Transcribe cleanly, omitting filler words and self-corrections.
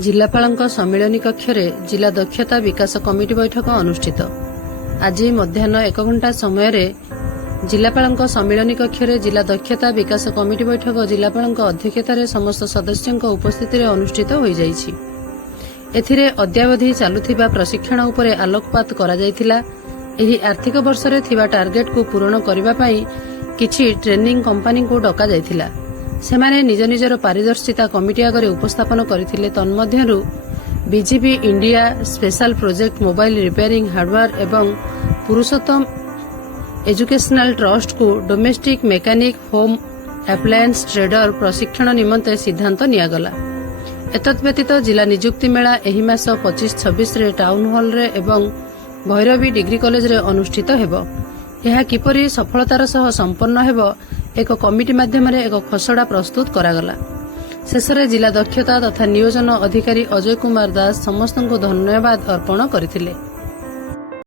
जिलापालଙ୍କ सम्मिलनी कक्षरे जिला दक्षता विकास कमिटी बैठक अनुष्ठित। आज मध्याह्न 1 घंटा समय जिलापालଙ୍କ सम्मिलनी कक्षरे जिला दक्षता विकास कमिटी बैठक जिलापालଙ୍କ अध्यक्षतार समस्त सदस्यଙ୍କ उपस्थिति अनुष्ठित हो जाइछि। एथिरे अद्यावधि चालुथिबा प्रशिक्षण उपरे आलोकपात करा जायथिला। एही आर्थिक वर्ष रे थिबा टार्गेट को पूरण करिबा पई किछि ट्रेनिंग कंपनी को डका जायथिला। सेमाने निज निजर पारदर्शिता कमिटी आगरे उपस्थापन करथिले। तन्मध्यरु BGP India special project mobile repairing hardware एवं पुरुषोत्तम एजुकेशनल ट्रस्ट को domestic mechanic home appliance trader प्रशिक्षण निमंते सिद्धांत नियागला। एतत् व्यतीत जिला नियुक्ति मेला एही मास 25-26 रे टाउन हॉल रे एवं भैरवी डिग्री कॉलेज रे अनुष्ठित हेबो। यह किपरि सफलतार सह संपन्न हेबो एक कमिटी माध्यम एक खसड़ा प्रस्तुत करागला। शेषरे जिला दक्षता तथा नियोजन अधिकारी अजय कुमार दास समस्त को धन्यवाद अर्पण करथिले।